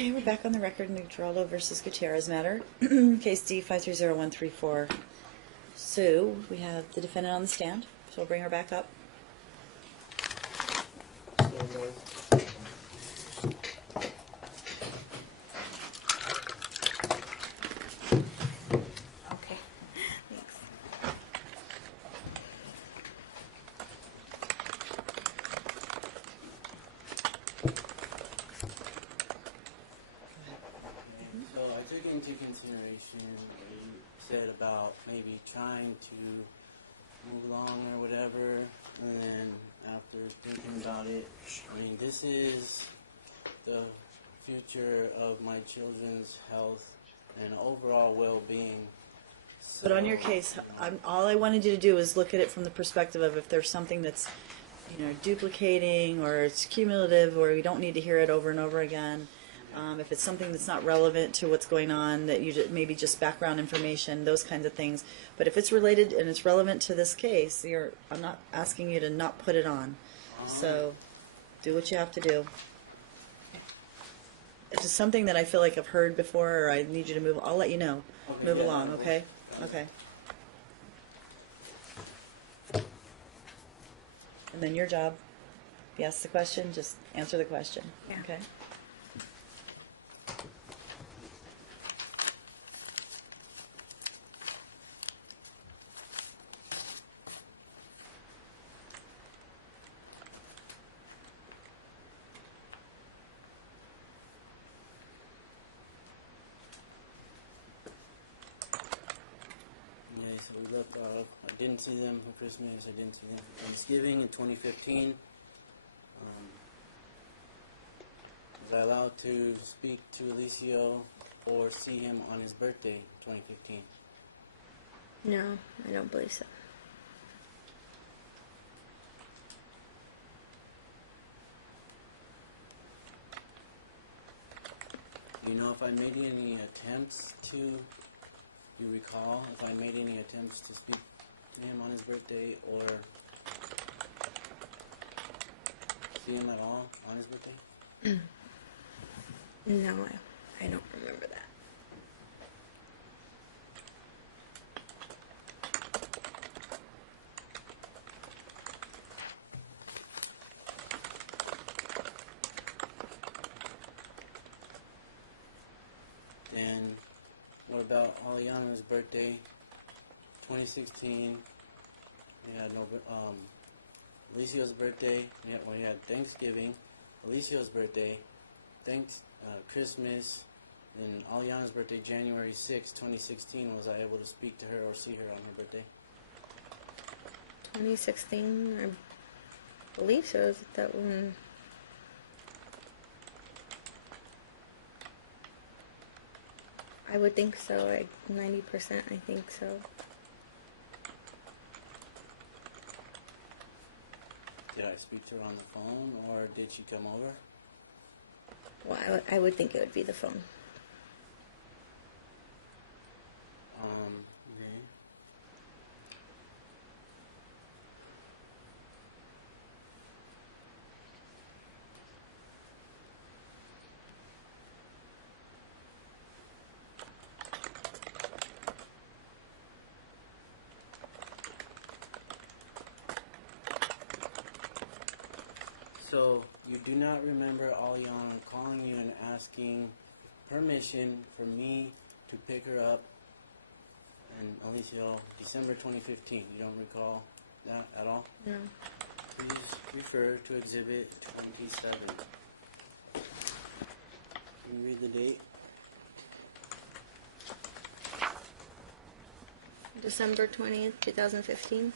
Okay, we're back on the record in the Geraldo versus Gutierrez matter. Case D-530134. Sue, we have the defendant on the stand, so we'll bring her back up. Okay, thanks. So I took into consideration what you said about maybe trying to move along or whatever, and then after thinking about it, I mean, this is the future of my children's health and overall well-being. But on your case, all I wanted you to do is look at it from the perspective of if there's something that's, duplicating or it's cumulative or you don't need to hear it over and over again. If it's something that's not relevant to what's going on, that you maybe just background information, those kinds of things. But if it's related and it's relevant to this case, I'm not asking you to not put it on. So do what you have to do. If it's something that I feel like I've heard before or I need you to move, I'll let you know. Okay, Move yeah, along, okay? Okay. And then your job, if you ask the question, just answer the question. Yeah. Okay? Yeah, so we left off. I didn't see them for Christmas. I didn't see them for Thanksgiving in 2015. Was I allowed to speak to Alicio or see him on his birthday, 2015? No, I don't believe so. Do you know if I made any attempts to, you recall, if I made any attempts to speak to him on his birthday or see him at all on his birthday? No, I don't remember that. And what about Aliana's birthday, 2016? We had Alicio's birthday. We had Thanksgiving, Alicio's birthday, Christmas, and Aliana's birthday, January 6, 2016. Was I able to speak to her or see her on her birthday? 2016, I believe so. Is it that one? I would think so. Like 90%, I think so. Did I speak to her on the phone or did she come over? Well, I would think it would be the phone. Okay. So, you do not remember Aliana calling you and asking permission for me to pick her up in Alicio, December 2015. You don't recall that at all? No. Please refer to Exhibit 27. Can you read the date? December 20th, 2015. Okay,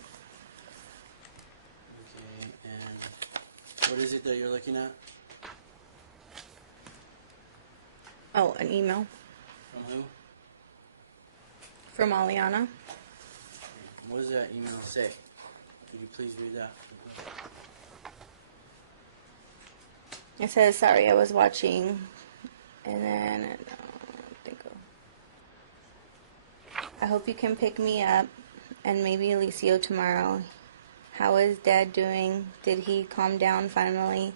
and what is it that you're looking at? Oh, an email From who? from Aliana. What does that email say? Could you please read that? It says, sorry, I was watching, and then, I hope you can pick me up, and maybe Alicio tomorrow. How is Dad doing? Did he calm down finally?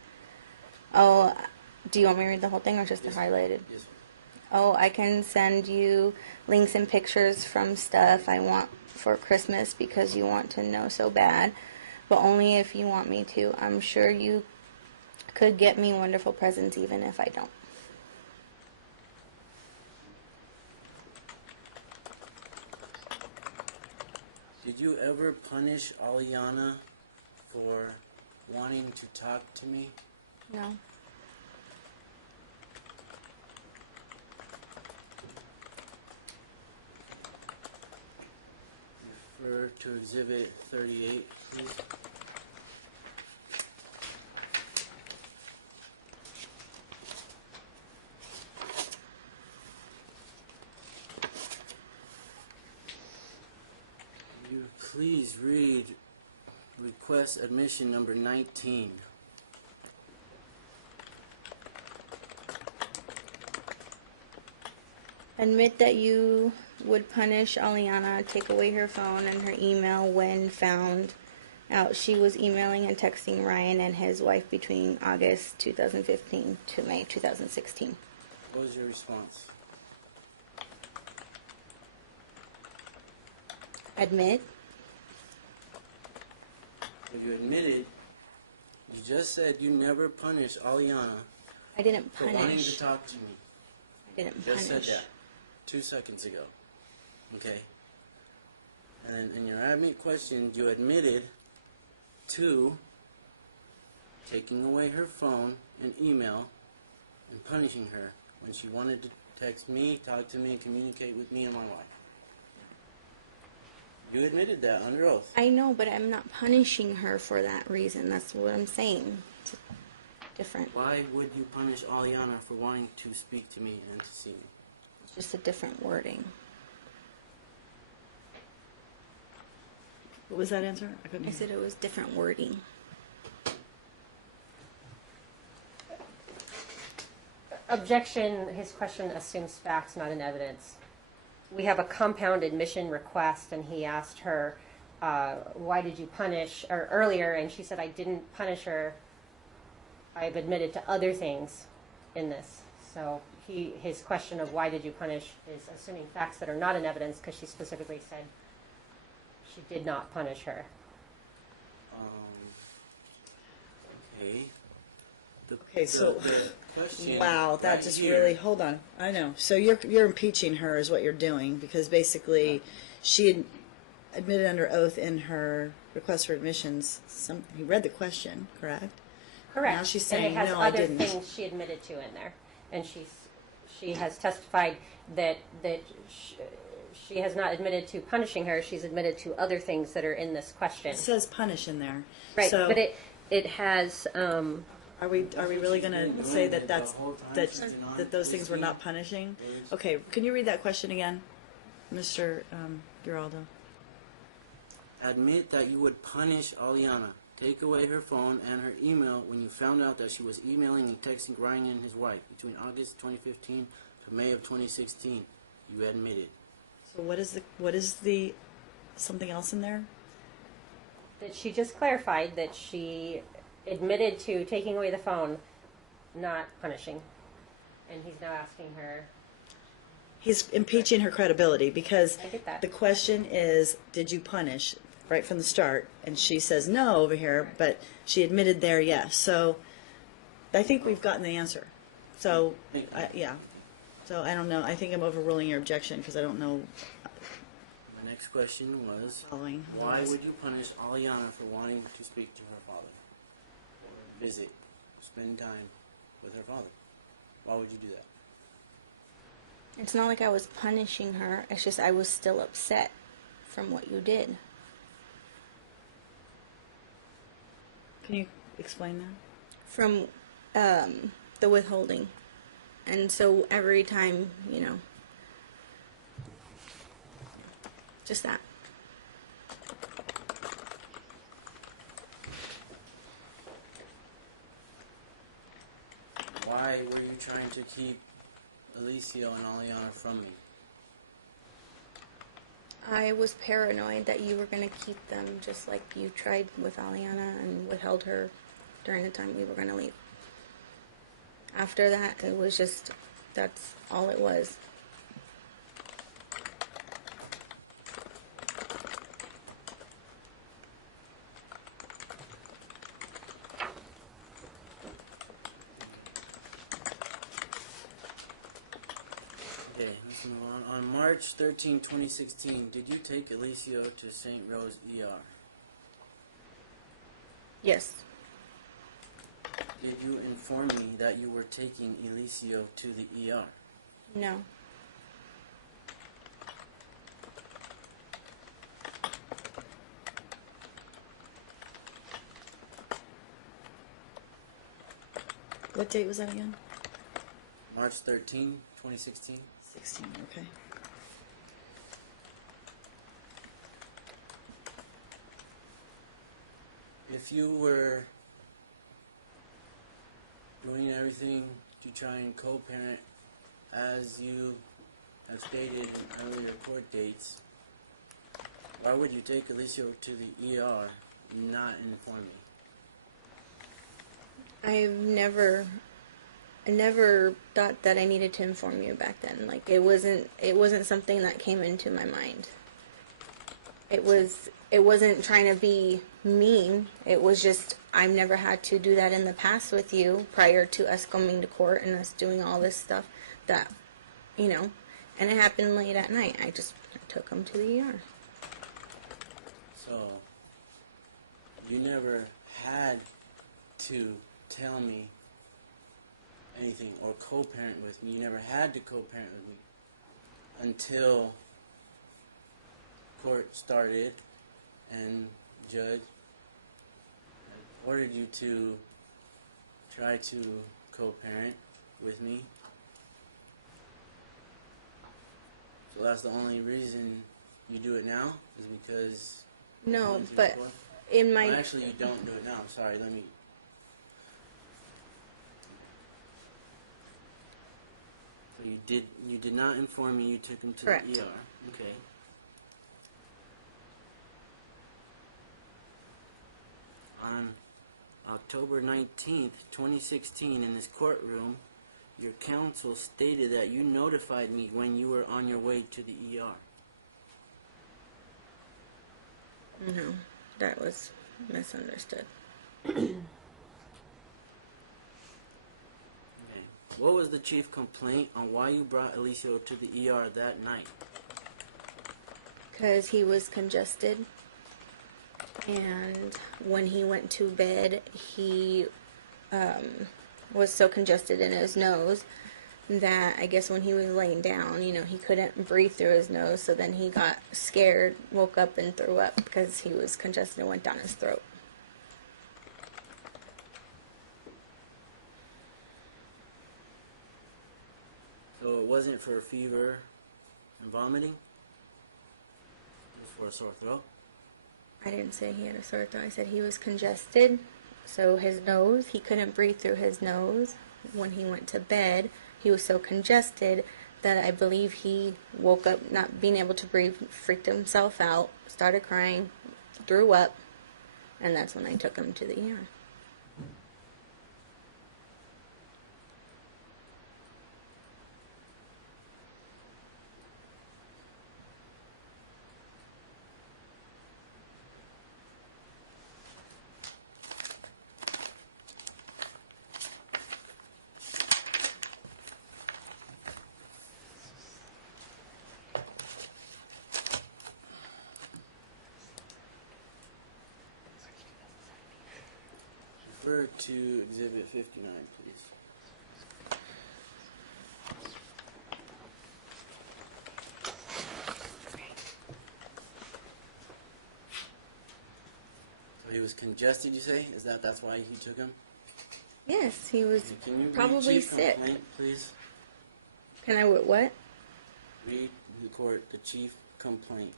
Oh, Do you want me to read the whole thing or just the highlighted? Yes, ma'am. Oh, I can send you links and pictures from stuff I want for Christmas because you want to know so bad, but only if you want me to. I'm sure you could get me wonderful presents even if I don't. Did you ever punish Aliana for wanting to talk to me? No. Refer to Exhibit 38, please. Will you please read request admission number 19? Admit that you would punish Aliana, take away her phone and her email when found out she was emailing and texting Ryan and his wife between August 2015 to May 2016. What was your response? Admit. If you admitted, you just said you never punished Aliana I didn't for wanting to punish. talk to me. I didn't You just punish. said that 2 seconds ago. Okay? And then in your admit question, you admitted to taking away her phone and email and punishing her when she wanted to text me, talk to me, and communicate with me and my wife. You admitted that under oath. I know, but I'm not punishing her for that reason. That's what I'm saying. It's different. Why would you punish Aliana for wanting to speak to me and to see me? It's just a different wording. What was that answer? I couldn't I hear. said it was different wording. Objection, his question assumes facts, not in evidence. We have a compound admission request, and he asked her, why did you punish, or earlier, and she said, I didn't punish her. I've admitted to other things in this. So his question of why did you punish is assuming facts that are not in evidence, because she specifically said she did not punish her. Okay. Okay, so the question wow, that right just here- really hold on. I know. So you're impeaching her is what you're doing because basically she had admitted under oath in her request for admissions. He read the question, correct? Correct. Now she's and saying, it has "No, I other didn't." things she admitted to in there, and she has testified that she has not admitted to punishing her. She's admitted to other things that are in this question. It says punish in there. Right, So but it has. are we really going to say that The whole time that she's denying that those things were not listening. punishing? Words. Okay, can you read that question again, Mr. Giraldo? Admit that you would punish Aliana. Take away her phone and her email when you found out that she was emailing and texting Ryan and his wife between August 2015 to May of 2016. You admitted. So what is the something else in there? That she just clarified that she admitted to taking away the phone, not punishing, and he's now asking her. He's impeaching her credibility because I get that. the question is, did you punish right from the start? And she says no over here, but she admitted there yes. So I think we've gotten the answer. So yeah. So I don't know. I think I'm overruling your objection because I don't know. My next question was, Following. why would you punish Aliana for wanting to speak to her father? Or visit, spend time with her father? Why would you do that? It's not like I was punishing her. It's just I was still upset from what you did. Can you explain that? From the withholding. And so every time, just that. Why were you trying to keep Alicio and Aliana from me? I was paranoid that you were going to keep them just like you tried with Aliana and withheld her during the time we were going to leave. After that, it was just, that's all it was. Okay, let's move on. On March 13, 2016, did you take Alicio to St. Rose ER? Yes. Did you inform me that you were taking Alicio to the ER? No. What date was that again? March 13, 2016. 16, okay. If you were doing everything to try and co-parent as you have stated in earlier court dates, why would you take Alicio to the ER and not inform me? I never thought that I needed to inform you back then. Like, it wasn't something that came into my mind. It wasn't trying to be mean. It was just, I've never had to do that in the past with you prior to us coming to court and us doing all this stuff that, and it happened late at night. I took him to the ER. So, you never had to tell me anything or co-parent with me. You never had to co-parent with me until court started and judge ordered you to try to co-parent with me. So that's the only reason you do it now, is because you No, went through but court? in my... Well, actually, you don't do it now. Sorry, let me... So you did not inform me you took him to Correct. the ER. Okay. On October 19th, 2016, in this courtroom, your counsel stated that you notified me when you were on your way to the ER. No, that was misunderstood. Okay. What was the chief complaint on why you brought Alicio to the ER that night? Because he was congested, and when he went to bed, he was so congested in his nose that I guess when he was laying down, he couldn't breathe through his nose, so then he got scared, woke up, and threw up because he was congested and went down his throat. So it wasn't for fever and vomiting? It was for a sore throat? I didn't say he had a sore throat. I said he was congested, so his nose, he couldn't breathe through his nose. When he went to bed, he was so congested that I believe he woke up not being able to breathe, freaked himself out, started crying, threw up, and that's when I took him to the ER. Refer to Exhibit 59, please. So he was congested, you say? That's why you took him? Yes, he was Can you probably read chief sick. complaint, please? Can I what? Read the court the chief complaint.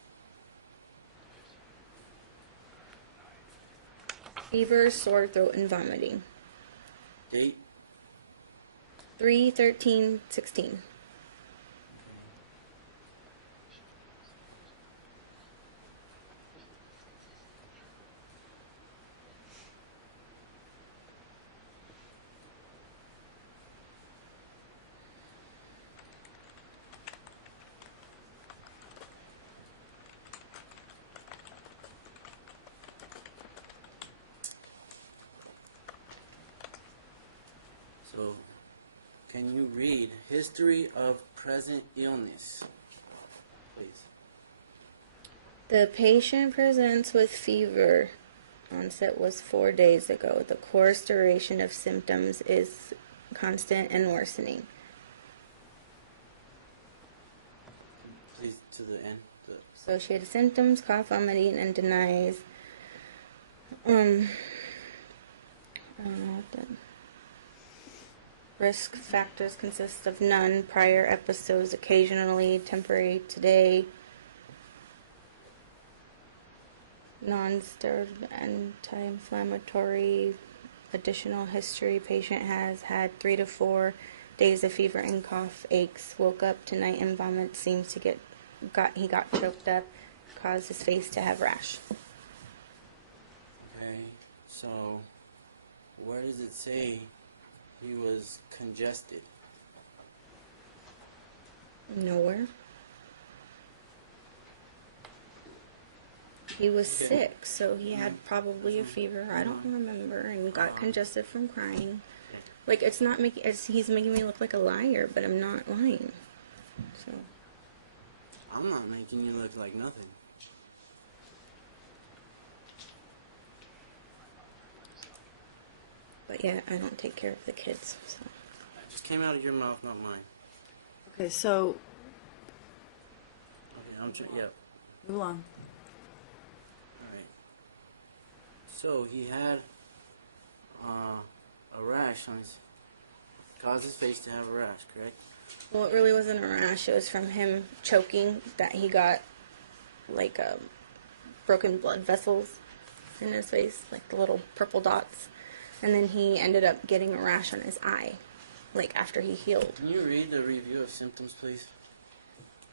Fever, sore throat, and vomiting. Date? 3/13/16. can you read history of present illness, please? The patient presents with fever. Onset was 4 days ago. The course duration of symptoms is constant and worsening. Please, to the end. Associated symptoms, cough, vomiting, and denies. I don't know what the risk factors consist of none. Prior episodes, occasionally, temporary today. Non-steroid anti-inflammatory. Additional history. Patient has had 3 to 4 days of fever and cough, aches. Woke up tonight and vomit. Seems to he got choked up, caused his face to have rash. Okay, so where does it say he was congested? Nowhere. He was sick, so he had probably a fever. I don't remember, and got congested from crying. Like, it's not making. He's making me look like a liar, but I'm not lying. So. I'm not making you look like nothing. But yeah, I don't take care of the kids. So. It just came out of your mouth, not mine. Okay, so Okay, yep. move along. Alright. So he had a rash on his, caused his face to have a rash, correct? Well, it really wasn't a rash. It was from him choking that he got, like, broken blood vessels in his face, like the little purple dots. And then he ended up getting a rash on his eye, like, after he healed. Can you read the review of symptoms, please?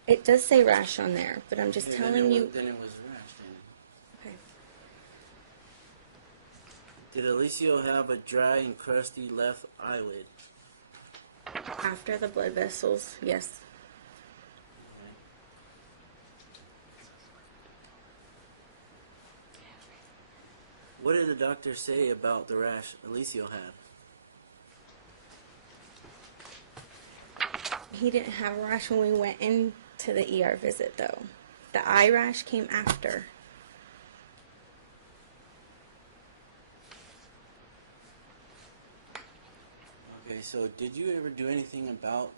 It does say rash on there, but I'm just Yeah, telling you. Then it was rash, then. Okay. Did Alicio have a dry and crusty left eyelid? After the blood vessels, yes. What did the doctor say about the rash Alicio had? He didn't have a rash when we went into the ER visit, though. The eye rash came after. Okay, so did you ever do anything about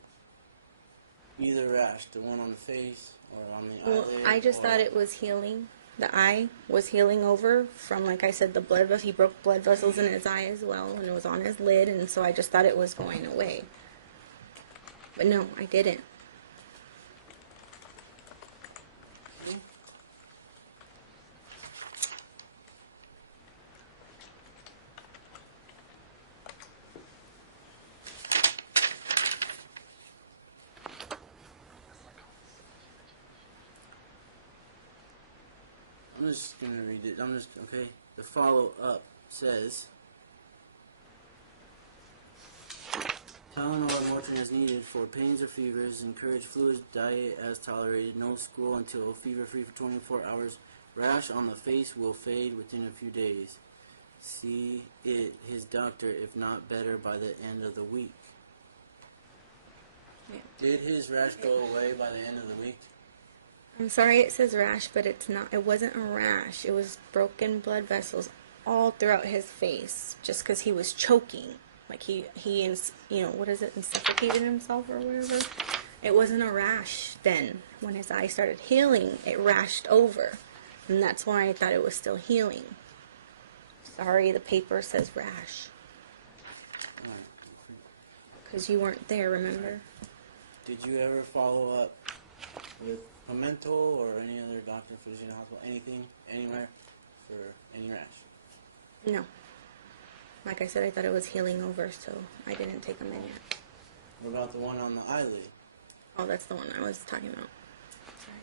either rash, the one on the face or on the Well, eyelid? I just thought it was healing. The eye was healing over from, like I said, the blood vessels. He broke blood vessels in his eye as well, and it was on his lid, and so I just thought it was going away. But no, I didn't. Okay. I'm just gonna read it. Okay. The follow-up says, Tylenol or Motrin is needed for pains or fevers. Encourage fluid diet as tolerated. No school until fever-free for 24 hours. Rash on the face will fade within a few days. See his doctor if not better by the end of the week. Yeah. Did his rash go away by the end of the week? I'm sorry it says rash, but it's not. It wasn't a rash. It was broken blood vessels all throughout his face, just because he was choking. Like he, what is it, suffocated himself or whatever. It wasn't a rash then. When his eye started healing, it rashed over. And that's why I thought it was still healing. Sorry, the paper says rash. Alright. Because you weren't there, remember? Did you ever follow up with a mental or any other doctor, physician, hospital, anything, anywhere, for any rash? No. Like I said, I thought it was healing over, so I didn't take them in yet. What about the one on the eyelid? Oh, that's the one I was talking about. Sorry.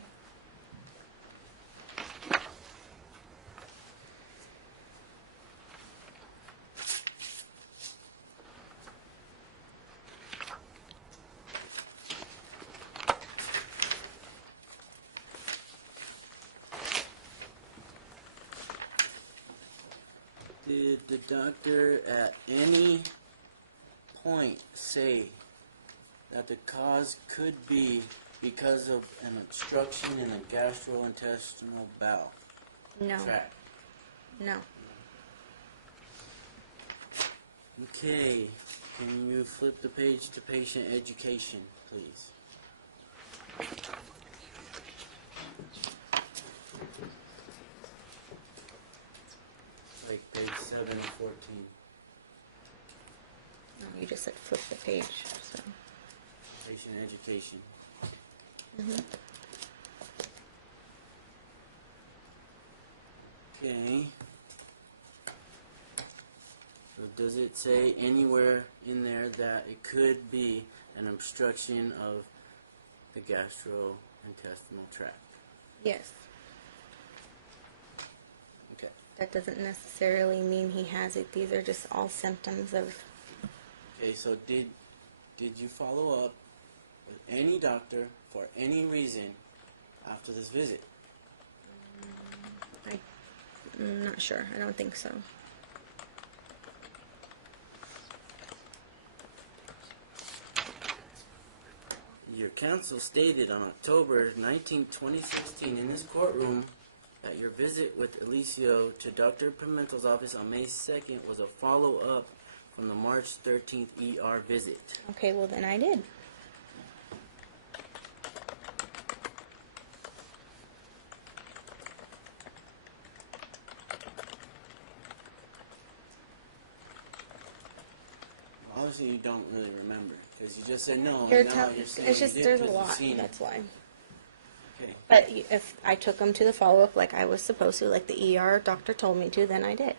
Did the doctor at any point say that the cause could be because of an obstruction in a gastrointestinal bowel No. tract. No. Okay, can you flip the page to patient education, please? Like page 7 and 14. No, you just said flip the page. So. Patient education. Okay. So does it say anywhere in there that it could be an obstruction of the gastrointestinal tract? Yes. Okay. That doesn't necessarily mean he has it. These are just all symptoms of. Okay, so did you follow up with any doctor for any reason after this visit? I'm not sure. I don't think so. Your counsel stated on October 19, 2016 in this courtroom that your visit with Alicio to Dr. Pimentel's office on May 2nd was a follow-up from the March 13th ER visit. Okay, well then I did. Obviously you don't really remember, because you just said no, You're and now you're saying it's just you did there's a because you've lot. seen it. That's why. Okay. But if I took him to the follow up like I was supposed to, like the ER doctor told me to, then I did.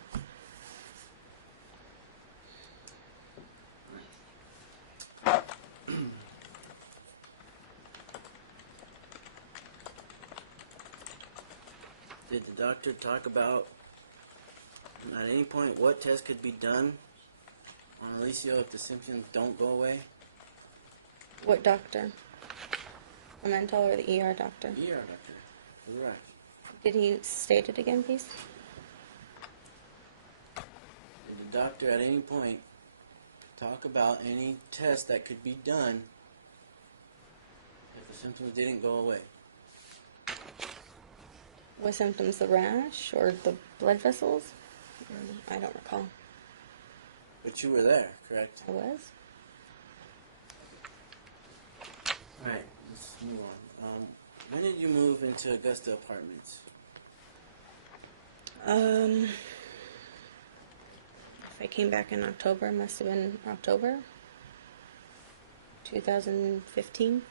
Did the doctor talk about, at any point, what test could be done on Alicio if the symptoms don't go away? What doctor? A mental or the ER doctor? ER doctor. Correct. Did he state it again, please? Did the doctor at any point talk about any test that could be done if the symptoms didn't go away? What symptoms? The rash or the blood vessels? I don't recall. But you were there, correct? I was. Alright, let's move on. When did you move into Augusta Apartments? If I came back in October, it must have been October 2015.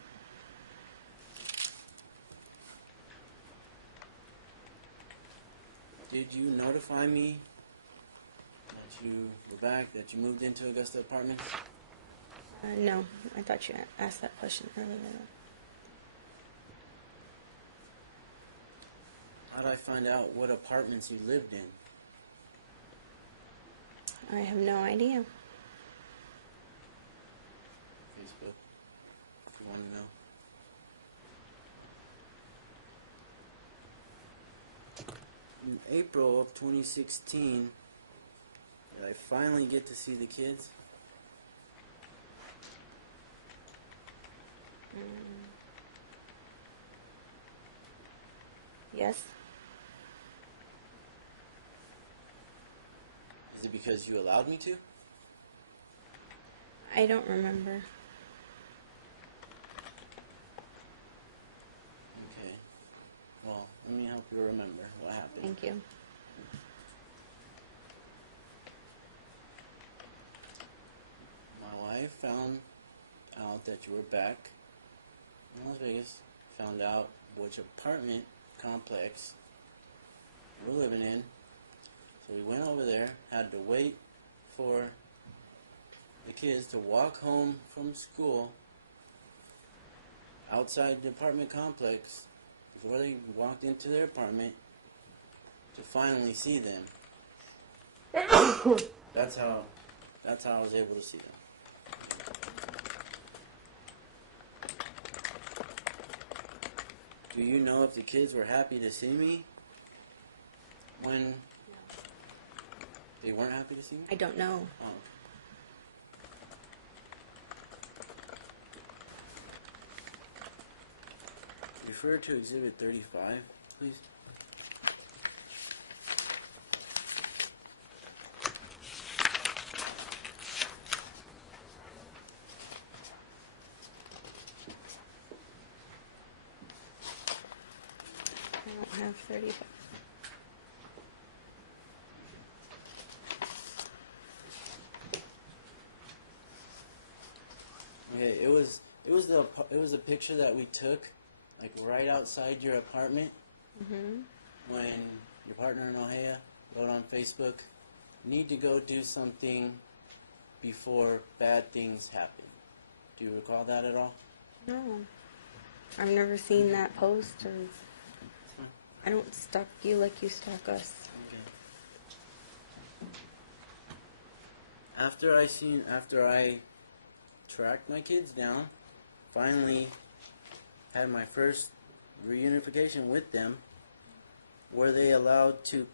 Did you notify me that you were back, that you moved into Augusta Apartments? No, I thought you asked that question earlier. How did I find out what apartments you lived in? I have no idea. Facebook, if you want to know. In April of 2016, did I finally get to see the kids? Yes. Is it because you allowed me to? I don't remember. Okay. Well, let me help you remember what happened. Thank you. My wife found out that you were back in Las Vegas, found out which apartment complex you were living in. So we went over there, had to wait for the kids to walk home from school outside the apartment complex before they walked into their apartment to finally see them. That's how I was able to see them. Do you know if the kids were happy to see me when they weren't happy to see me? I don't know. Oh. refer to Exhibit 35, please? I don't have 35. Okay, it was a picture that we took, like right outside your apartment, when your partner in Ohio wrote on Facebook, "Need to go do something before bad things happen." Do you recall that at all? No. I've never seen that post, or I don't stalk you like you stalk us. Okay. After I tracked my kids down, finally had my first reunification with them, were they allowed to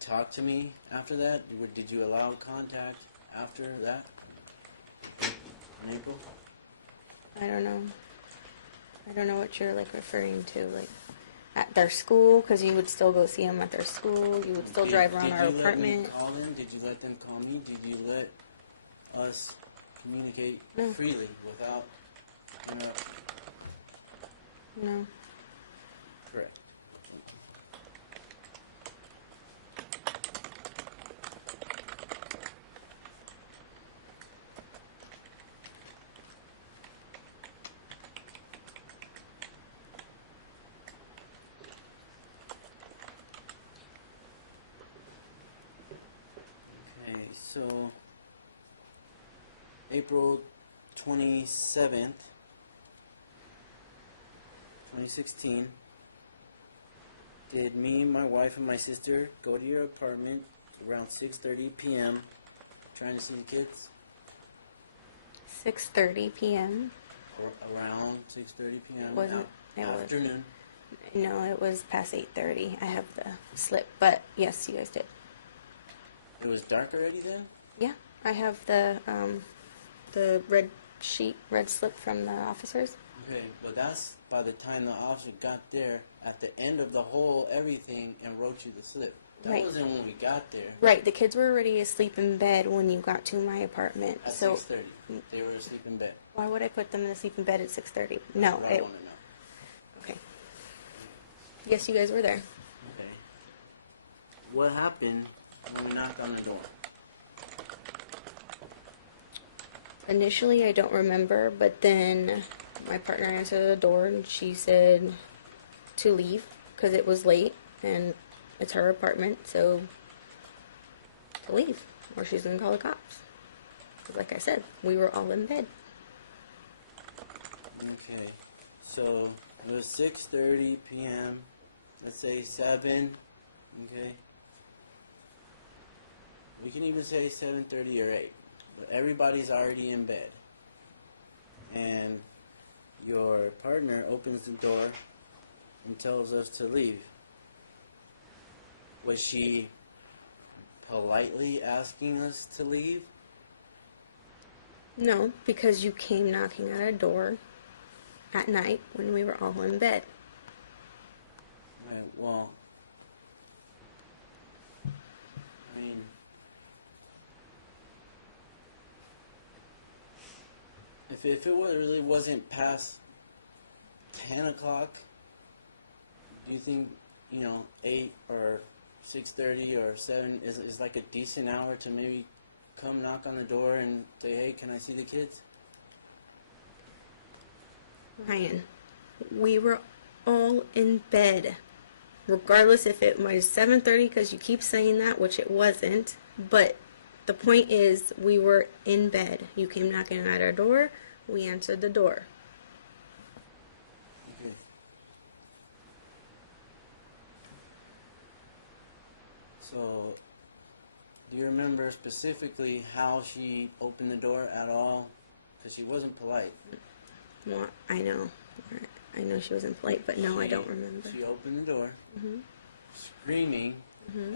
talk to me after that? Did you allow contact after that? In April? I don't know. I don't know what you're like referring to, like at their school, because you would still go see them at their school. You would still drive around our apartment. Did you let me call them? Did you let them call me? Did you let us communicate No. freely without interruption? No. Correct. Okay, so April 27th, 2016, did me, my wife, and my sister go to your apartment around 6:30 p.m. trying to see the kids? 6:30 p.m. Or around 6:30 p.m. Wasn't it? Was Afternoon. no, it was past 8:30. I have the slip, but yes, you guys did. It was dark already then? Yeah, I have the red sheet, red slip from the officers. Okay, but that's by the time the officer got there at the end of the whole everything and wrote you the slip. That Right. wasn't when we got there. Right, the kids were already asleep in bed when you got to my apartment. At So 6:30. They were asleep in bed. why would I put them to sleep in bed at 6:30? That's No, what I want to know. okay. Yes, you guys were there. Okay. What happened when we knocked on the door? Initially, I don't remember, but then my partner answered the door and she said to leave because it was late and it's her apartment, so to leave or she's gonna call the cops. 'Cause like I said, we were all in bed. Okay. So it was 6:30 p.m. Let's say 7. Okay. We can even say 7:30 or 8. But everybody's already in bed. And your partner opens the door and tells us to leave. Was she politely asking us to leave? No, because you came knocking at a door at night when we were all in bed. Right, well, I mean, if it really wasn't past 10 o'clock, do you think, 8 or 6:30 or 7 is like a decent hour to maybe come knock on the door and say, hey, can I see the kids? Ryan, we were all in bed. Regardless if it was 7:30, because you keep saying that, which it wasn't. But the point is, we were in bed. You came knocking at our door. We answered the door. Okay. So, do you remember specifically how she opened the door at all? Because she wasn't polite. Well, I know. I know she wasn't polite, but no, I don't remember. She opened the door, Mhm. screaming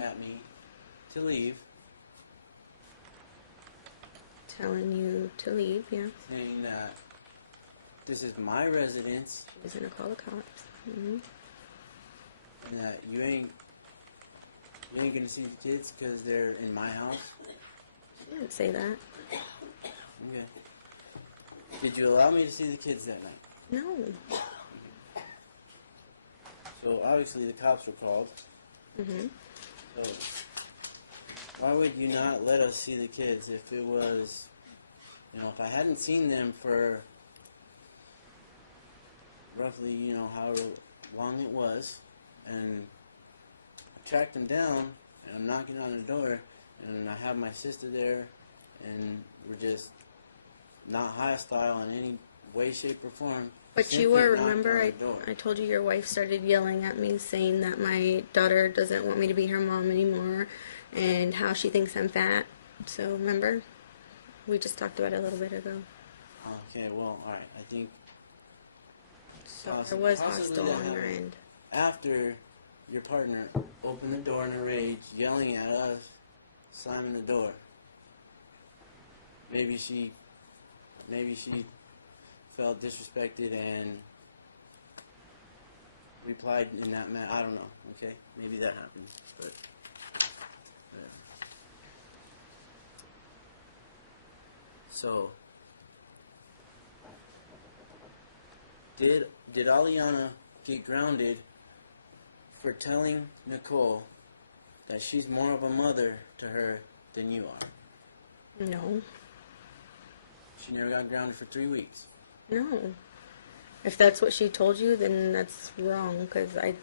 at me to leave, Telling you to leave, yeah. saying that this is my residence She was gonna call the cops. Hmm. and that you ain't gonna see the kids because they're in my house. She didn't say that. Okay. Did you allow me to see the kids that night? No. So obviously the cops were called. Hmm. So why would you not let us see the kids if it was, if I hadn't seen them for roughly, however long it was, and I tracked them down, and I'm knocking on the door, and I have my sister there, and we're just not hostile in any way, shape, or form. But Simply you were, knocked remember, on the door. I told you your wife started yelling at me saying that my daughter doesn't want me to be her mom anymore and how she thinks I'm fat. So, remember? We just talked about it a little bit ago. Okay, well, alright, I think So, there was possibly hostile that on your happened end. after your partner opened the door in a rage, yelling at us, slamming the door. Maybe she felt disrespected and replied in that manner. I don't know. Okay, maybe that happened, but so did Aliana get grounded for telling Nicole that she's more of a mother to her than you are? No. She never got grounded for 3 weeks. No. If that's what she told you, then that's wrong, because I...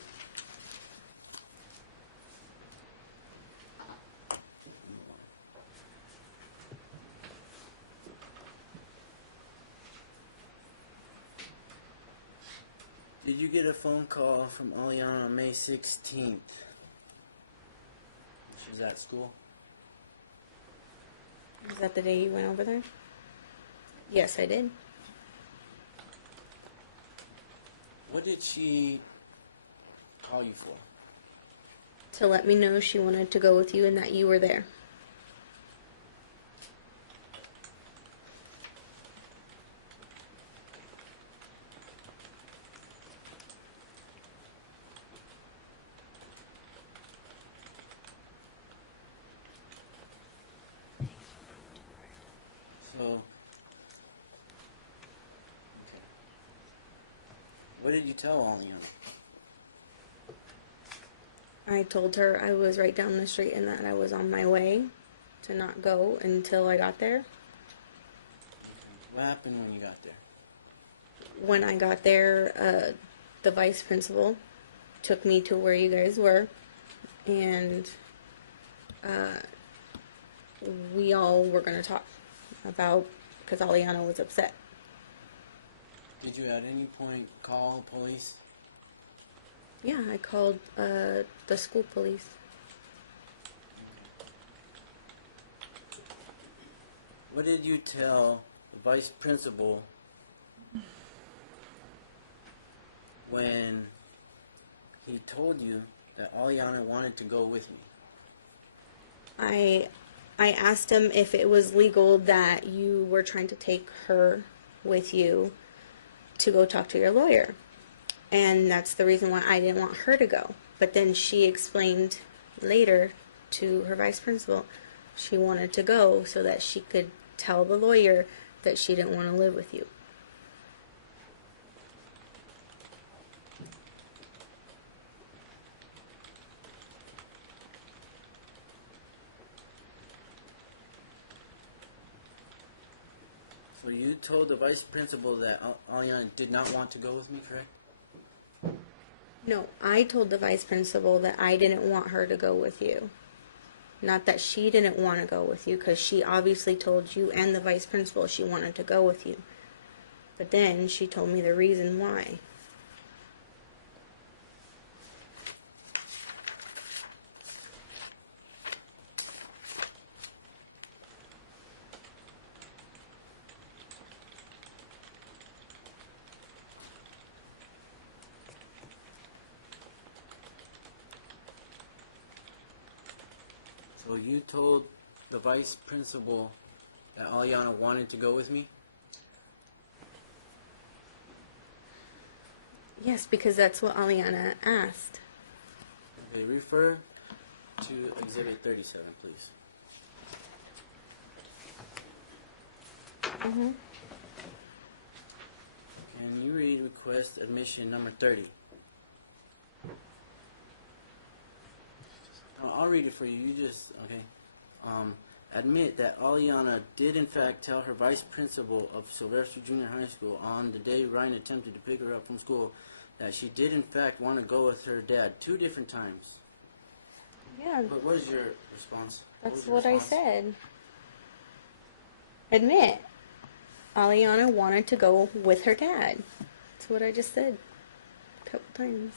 Did you get a phone call from Aliana on May 16th? She was at school. Is that the day you went over there? Yes, I did. What did she call you for? To let me know she wanted to go with you and that you were there. So, okay. What did you tell Aliana? I told her I was right down the street and that I was on my way to not go until I got there. What happened when you got there? When I got there, the vice principal took me to where you guys were, and we all were going to talk about, because Aliana was upset. Did you at any point call police? Yeah, I called the school police. What did you tell the vice principal when he told you that Aliana wanted to go with me? I asked him if it was legal that you were trying to take her with you to go talk to your lawyer. And that's the reason why I didn't want her to go. But then she explained later to her vice principal she wanted to go so that she could tell the lawyer that she didn't want to live with you. So you told the vice principal that Aliana did not want to go with me, correct? No, I told the vice principal that I didn't want her to go with you. Not that she didn't want to go with you, because she obviously told you and the vice principal she wanted to go with you. But then she told me the reason why. So you told the vice principal that Aliana wanted to go with me? Yes, because that's what Aliana asked. Okay, refer to Exhibit 37, please. Mm-hmm. Can you read request admission number 30? I'll read it for you. You just, okay. Admit that Aliana did in fact tell her vice principal of Sylvester Junior High School on the day Ryan attempted to pick her up from school that she did in fact want to go with her dad 2 different times. Yeah, What was your response? that's what I said. Admit, Aliana wanted to go with her dad. That's what I just said a couple times.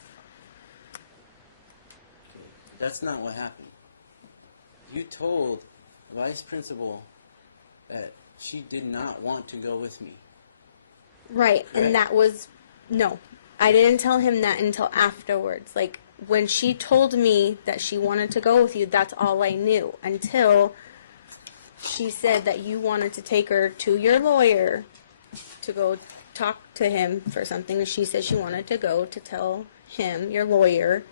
That's not what happened. You told the vice principal that she did not want to go with me. Right, Correct. and that was, no, I didn't tell him that until afterwards. Like, when she told me that she wanted to go with you, that's all I knew. Until she said that you wanted to take her to your lawyer to go talk to him for something. She said she wanted to go to tell him, your lawyer,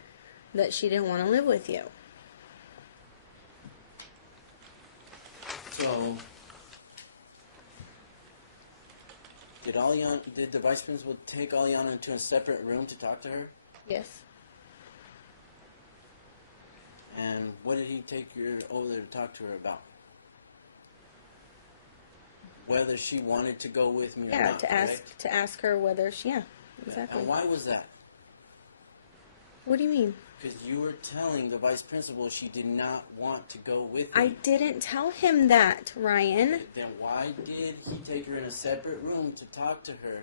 that she didn't want to live with you. So, did the vice principal take Aliana into a separate room to talk to her? Yes. And what did he take her over there to talk to her about? Whether she wanted to go with me or Yeah, not, to ask her whether she, yeah, exactly. And why was that? What do you mean? Because you were telling the vice principal she did not want to go with I you. didn't tell him that, Ryan. Then why did he take her in a separate room to talk to her?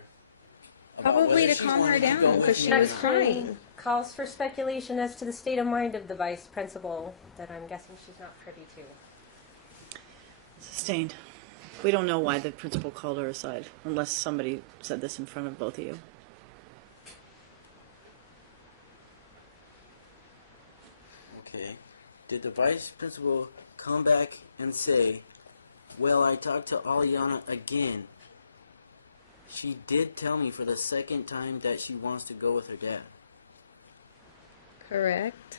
Probably to calm her down because she was crying. Calls for speculation as to the state of mind of the vice principal that I'm guessing she's not privy to. Sustained. We don't know why the principal called her aside, unless somebody said this in front of both of you. Okay. Did the vice principal come back and say, well, I talked to Aliana again. She did tell me for the second time that she wants to go with her dad. Correct.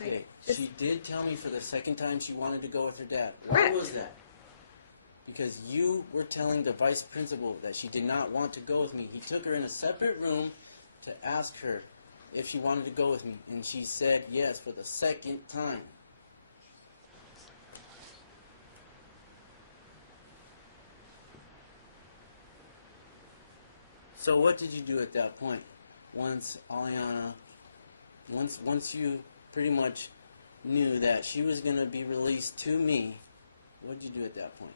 Okay. She did tell me for the second time she wanted to go with her dad. Correct. Why was that? Because you were telling the vice principal that she did not want to go with me. He took her in a separate room to ask her if she wanted to go with me, and she said yes for the second time. So what did you do at that point? Once Aliana, once you pretty much knew that she was going to be released to me, what did you do at that point?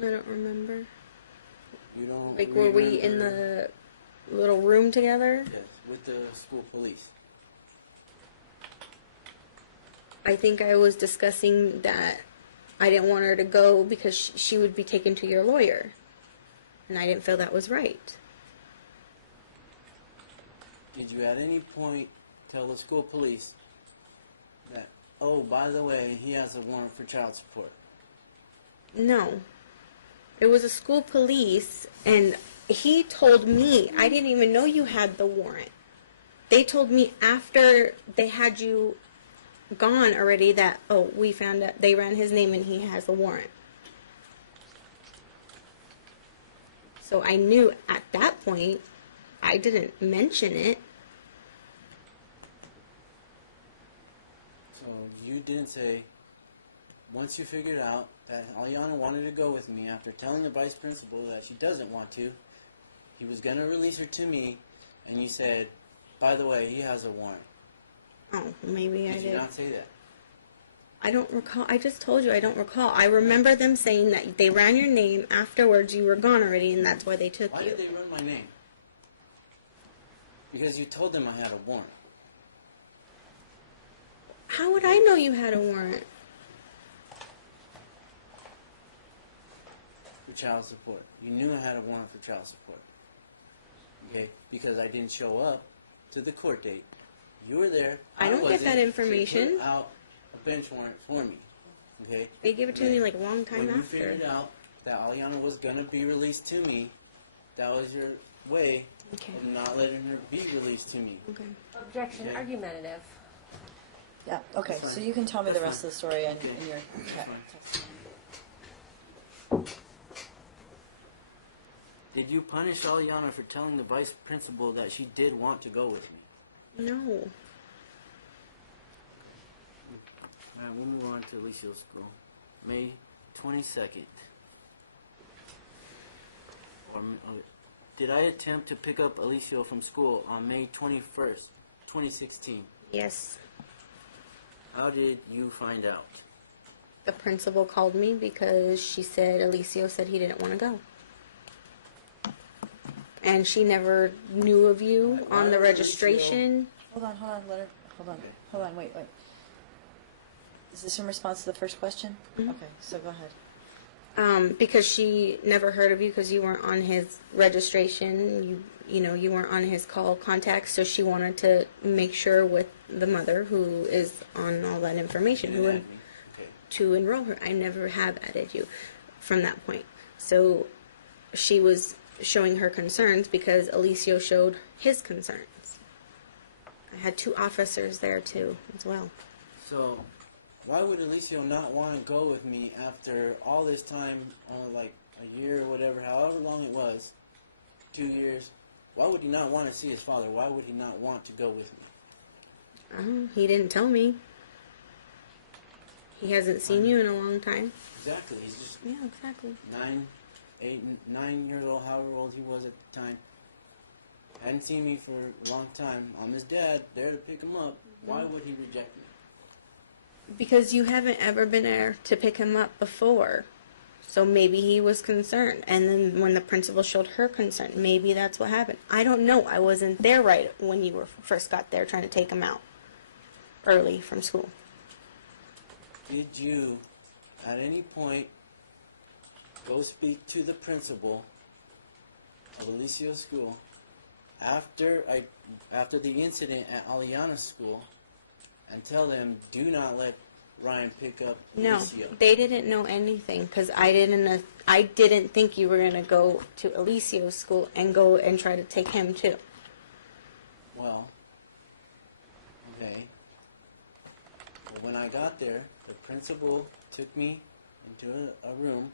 I don't remember. You don't Like, were we in the little room together? Yes, with the school police. I think I was discussing that I didn't want her to go because she would be taken to your lawyer. And I didn't feel that was right. Did you at any point tell the school police that, oh, by the way, he has a warrant for child support? No. It was a school police, and he told me, I didn't even know you had the warrant. They told me after they had you gone already that, oh, we found out, they ran his name and he has the warrant. So I knew at that point, I didn't mention it. So you didn't say, once you figured out that Aliana wanted to go with me after telling the vice principal that she doesn't want to, he was going to release her to me, and you said, by the way, he has a warrant. Oh, maybe I Did you did. not say that? I don't recall. I just told you I don't recall. I remember them saying that they ran your name afterwards. You were gone already, and that's why they took Why you. did they run my name? Because you told them I had a warrant. How would I know you had a warrant? For child support. You knew I had a warrant for child support. Okay? Because I didn't show up to the court date. You were there. I don't get wasn't. that They information. put out a bench warrant for me. Okay? They gave it to me like a long time When you after. figured out that Aliana was gonna be released to me. That was your way Okay. of not letting her be released to me. Okay. Objection, Okay. argumentative. Yeah, okay, That's so fine. you can tell me the That's rest fine. of the story in Okay. your That's text. fine. Did you punish Aliana for telling the vice principal that she did want to go with me? No. Alright, we'll move on to Alicia's school. May 22nd. Did I attempt to pick up Alicia from school on May 21st, 2016? Yes. How did you find out? The principal called me because she said Alicio said he didn't want to go. And she never knew of you Why on the would registration. Hold on, let her, hold on, wait. Is this in response to the first question? Mhm. Okay, so go ahead. Because she never heard of you because you weren't on his registration. You weren't on his call contacts, so she wanted to make sure with the mother who is on all that information You didn't add me. Okay. to enroll her. I never have added you from that point. So she was showing her concerns because Alicio showed his concerns. I had 2 officers there too as well. So, why would Alicio not want to go with me after all this time, like a year or whatever, however long it was, 2 years? Why would he not want to see his father? Why would he not want to go with me? He didn't tell me. He hasn't seen you in a long time. Exactly. He's just Yeah, exactly. 9 years old, however old he was at the time. Hadn't seen me for a long time. I'm his dad, there to pick him up. Why would he reject me? Because you haven't ever been there to pick him up before. So maybe he was concerned. And then when the principal showed her concern, maybe that's what happened. I don't know. I wasn't there right when you first got there trying to take him out early from school. Did you, at any point, go speak to the principal of Alicio School after the incident at Aliana's school and tell them, do not let Ryan pick up No, Alicio? they didn't know anything because I didn't think you were going to go to Alicio's school and go and try to take him too. Well, okay. Well, when I got there, the principal took me into a room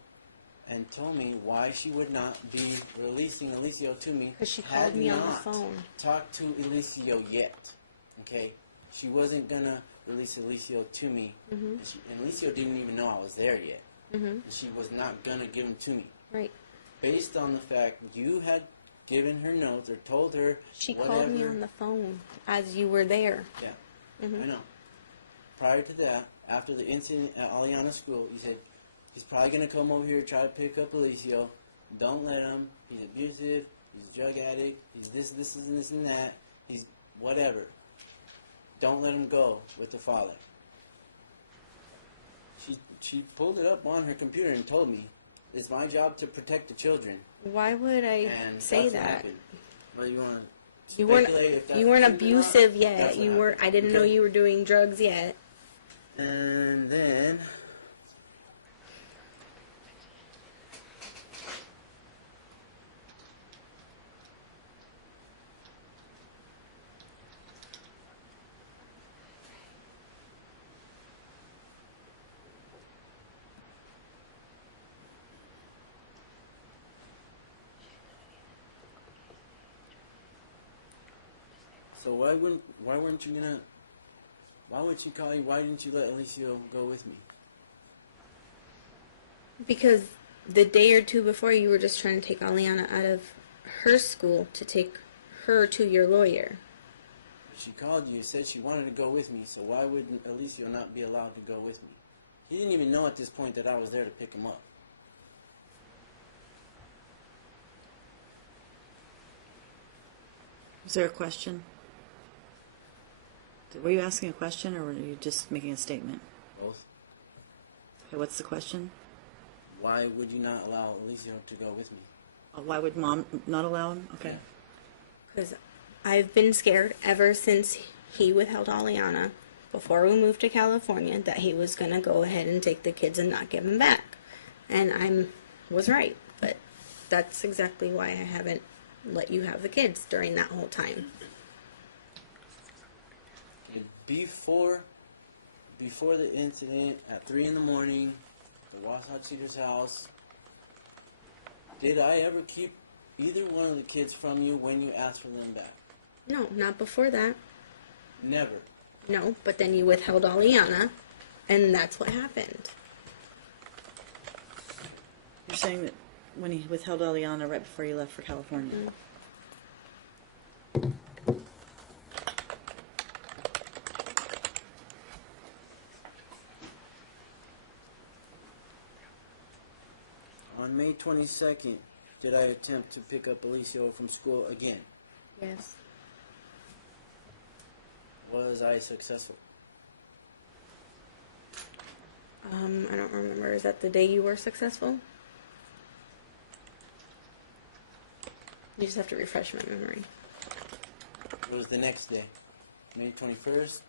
and told me why she would not be releasing Alicio to me. 'Cause she Had called me on the not phone. talked to Alicio yet. Okay? She wasn't gonna release Alicio to me. Mhm. And Alicio didn't even know I was there yet. Mhm. And she was not gonna give him to me. Right. Based on the fact you had given her notes or told her She whatever. called me on the phone as you were there. Yeah. Mhm. I know. Prior to that, after the incident at Aliana's school, you said, he's probably going to come over here and try to pick up Alicio. Don't let him. He's abusive. He's a drug addict. He's this, and that. He's whatever. Don't let him go with the father. She pulled it up on her computer and told me, it's my job to protect the children. Why would I And say that's what that? happened. Well, you want to You weren't speculate if that's you weren't true or not? abusive yet. That's what You were. happened. I didn't know Okay? you were doing drugs yet. And then so why weren't you gonna, why would she call you? Why didn't you let Alicio go with me? Because the day or two before, you were just trying to take Aliana out of her school to take her to your lawyer. She called you, said she wanted to go with me, so why wouldn't Alicio not be allowed to go with me? He didn't even know at this point that I was there to pick him up. Was there a question? Were you asking a question, or were you just making a statement? Both. Okay, what's the question? Why would you not allow Alicio to go with me? Why would mom not allow him? Okay. Because I've been scared ever since he withheld Aliana before we moved to California that he was going to go ahead and take the kids and not give them back. And I'm was right. But that's exactly why I haven't let you have the kids during that whole time. Before the incident, at 3 in the morning, at Wasatch Cedars house, did I ever keep either one of the kids from you when you asked for them back? No, not before that. Never. No, but then you withheld Aliana, and that's what happened. You're saying that when he withheld Aliana right before you left for California. On May 22nd, did I attempt to pick up Alicio from school again? Yes. Was I successful? I don't remember. Is that the day you were successful? You just have to refresh my memory. It was the next day, May 21st,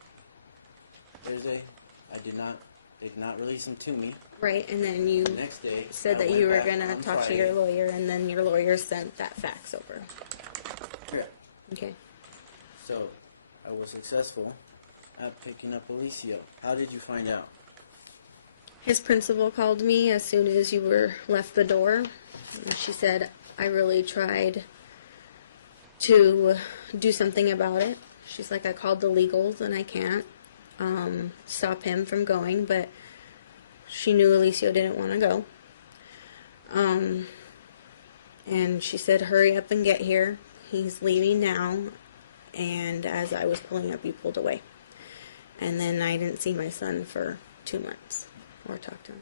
Thursday. They did not release him to me. Right, and then you The next day, said I that went you were back going to on talk to Friday. your lawyer, and then your lawyer sent that fax over. Correct. Okay. So, I was successful at picking up Alicio. How did you find out? His principal called me as soon as you were left the door. And she said, I really tried to do something about it. She's like, I called the legals and I can't stop him from going, but she knew Alicio didn't want to go. And she said, hurry up and get here. He's leaving now. And as I was pulling up, you pulled away. And then I didn't see my son for 2 months or talk to him.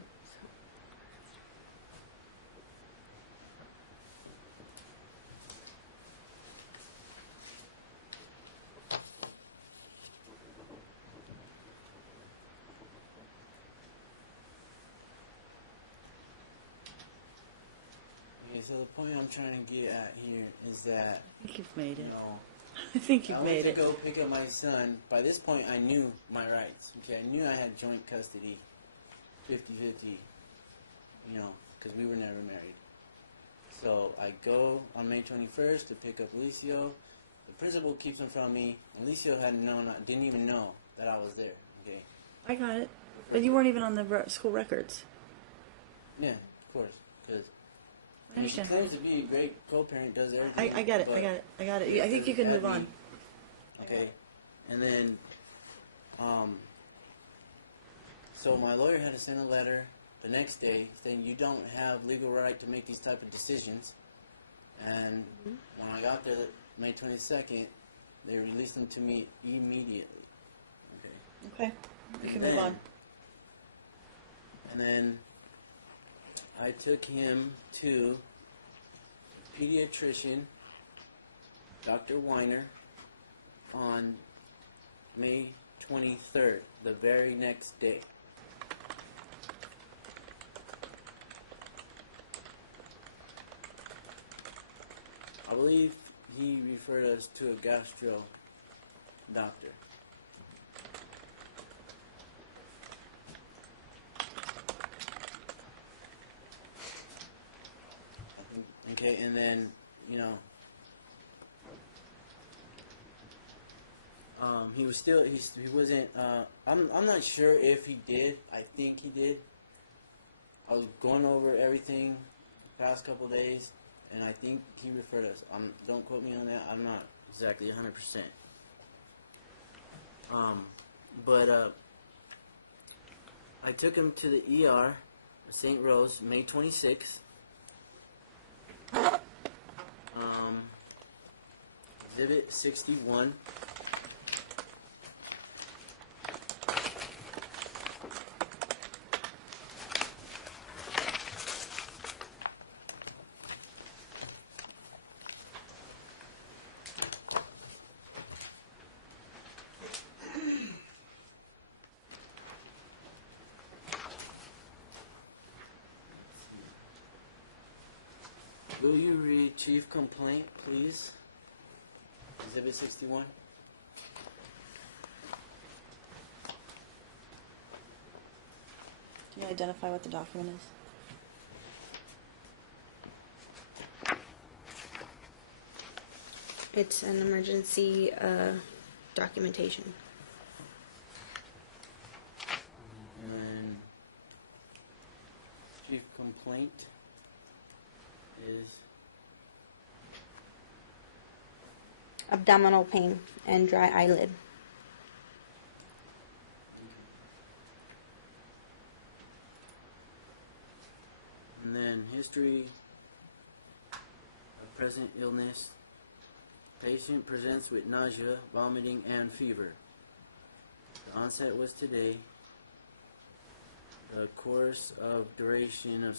Okay, so the point I'm trying to get at here is that, I think you've made you it. know, I think I you've went made to it. go pick up my son. By this point, I knew my rights. Okay, I knew I had joint custody, 50-50, you know, because we were never married. So I go on May 21st to pick up Alicio. The principal keeps him from me. Alicio didn't even know that I was there. Okay. I got it. But you weren't even on the school records. Yeah, of course, because I understand. She claims to be a great co-parent, does everything. I get it. but I got it. I got it. I think you can move on. Okay, and then, so my lawyer had to send a letter the next day saying you don't have legal right to make these type of decisions. And when I got there, May 22nd, they released them to me immediately. Okay. Okay. You can move on. And then I took him to pediatrician, Dr. Weiner, on May 23rd, the very next day. I believe he referred us to a gastro doctor. Okay, and then, you know, he was still, he wasn't, I'm not sure if he did. I think he did. I was going over everything the past couple days, and I think he referred us. Don't quote me on that. I'm not exactly 100%. But I took him to the ER, St. Rose, May 26th. Exhibit 61. Will you read Chief Complaint, please? Exhibit 61. Can you identify what the document is? It's an emergency documentation. And then chief complaint is Abdominal pain and dry eyelid. and then history of present illness. Patient presents with nausea, vomiting, and fever. The onset was today. The course of duration of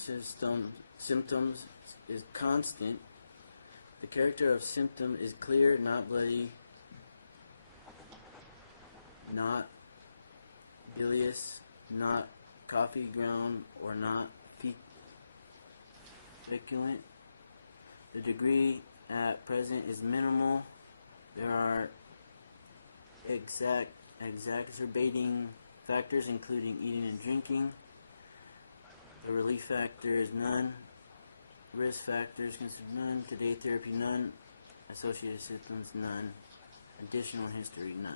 symptoms is constant. The character of symptom is clear, not bloody, not bilious, not coffee ground, or not feculent. The degree at present is minimal. There are exacerbating factors, including eating and drinking. The relief factor is none. Risk factors considered none. Today therapy none. Associated symptoms none. Additional history none.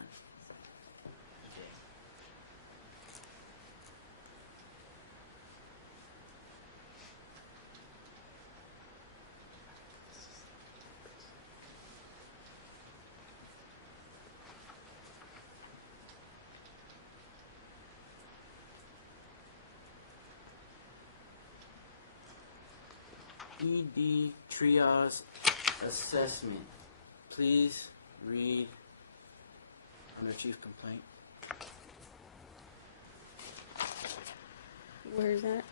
ED triage assessment. Please read under chief complaint. Where is that?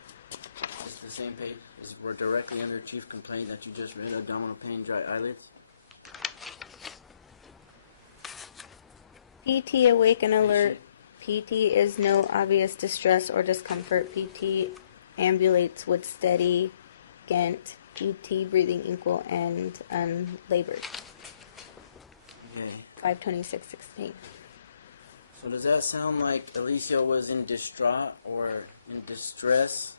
It's the same page. We're directly under chief complaint that you just read. Abdominal pain, dry eyelids. PT awake and alert. PT is no obvious distress or discomfort. PT ambulates with steady Ghent. PT breathing equal and unlabored. Okay. 5/26/16. So does that sound like Alicia was in distraught or in distress?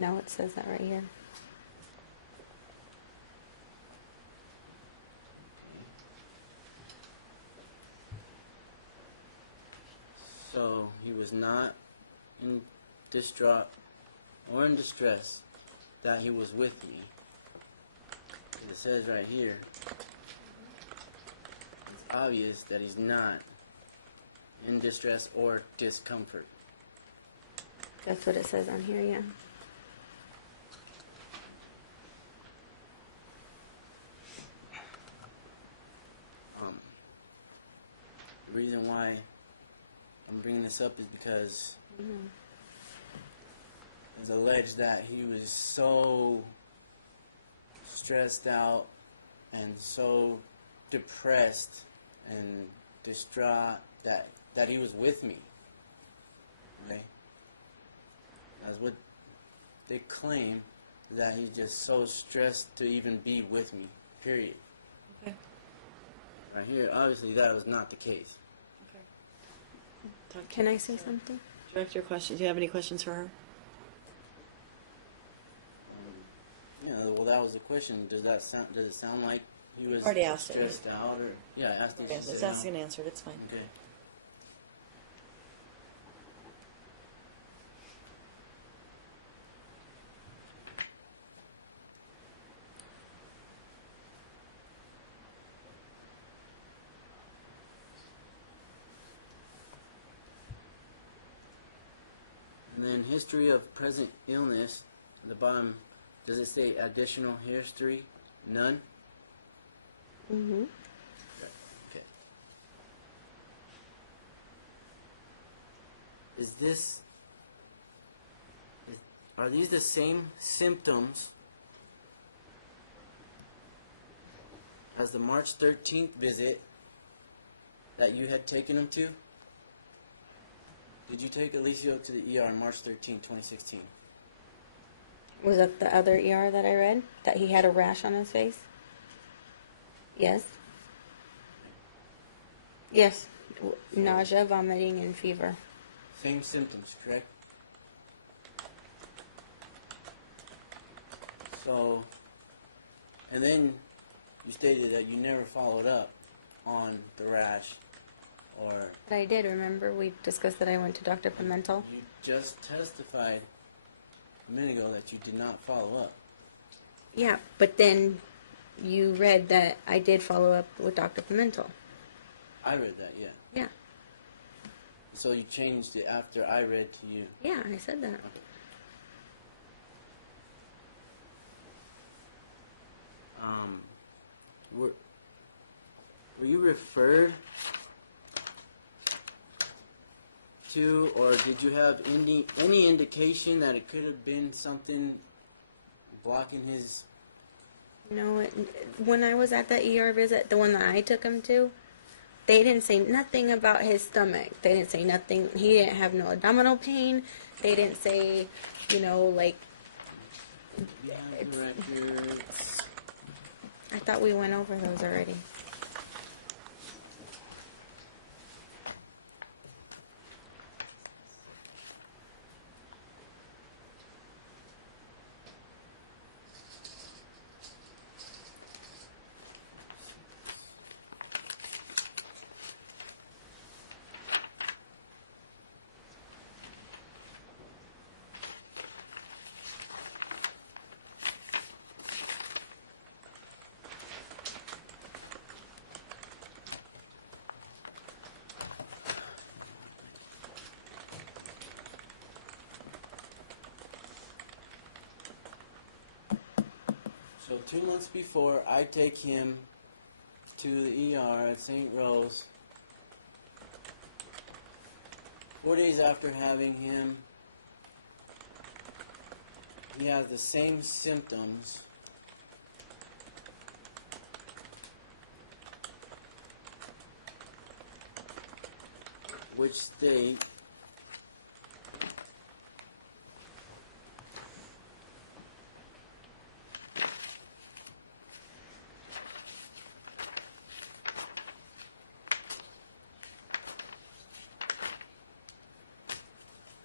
No, it says that right here. So he was not in distraught or in distress, that he was with me. It says right here, it's obvious that he's not in distress or discomfort. That's what it says on here, yeah. The reason why I'm bringing this up is because it's alleged that he was so stressed out and so depressed and distraught that he was with me. Okay? That's what they claim, that he's just so stressed to even be with me. Period. Okay. Right here, obviously that was not the case. Okay. Can I say something? Direct your questions. Do you have any questions for her? Yeah, well, that was the question. Does it sound like he was Already asked it. stressed out, or yeah, I asked you. Okay, to let's sit ask down. and answer it. It's fine. Okay. And then history of present illness. At the bottom, does it say additional history? None? Mm-hmm. Okay. Are these the same symptoms as the March 13th visit that you had taken him to? Did you take Alicia to the ER on March 13, 2016? Was that the other ER that I read? That he had a rash on his face? Yes. Yes. Nausea, vomiting, and fever. Same symptoms, correct? So, and then you stated that you never followed up on the rash, or But I did, remember? We discussed that I went to Dr. Pimentel. you just testified a minute ago that you did not follow up. Yeah, but then you read that I did follow up with Dr. Pimentel. I read that, yeah. Yeah. So you changed it after I read to you. Yeah, I said that. Were you referred to, or did you have any indication that it could have been something blocking his? No, when I was at the ER visit, the one that I took him to, they didn't say nothing about his stomach. They didn't say nothing. He didn't have no abdominal pain. They didn't say, like. Records. I thought we went over those already. So 2 months before, I take him to the ER at St. Rose. 4 days after having him, he has the same symptoms. Which state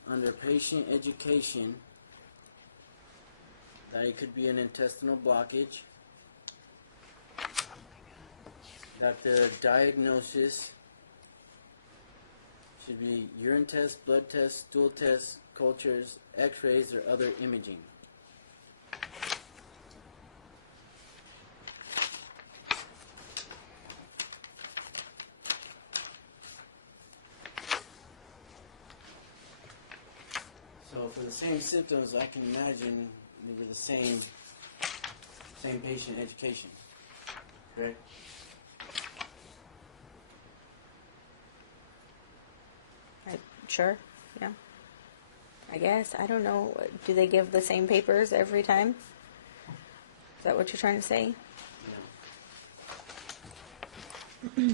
under patient education that it could be an intestinal blockage, that the diagnosis should be urine test, blood test, stool test, cultures, x-rays, or other imaging. So for the same symptoms, I can imagine maybe the same patient education, correct? Sure, yeah. I guess. I don't know. Do they give the same papers every time? Is that what you're trying to say? Yeah.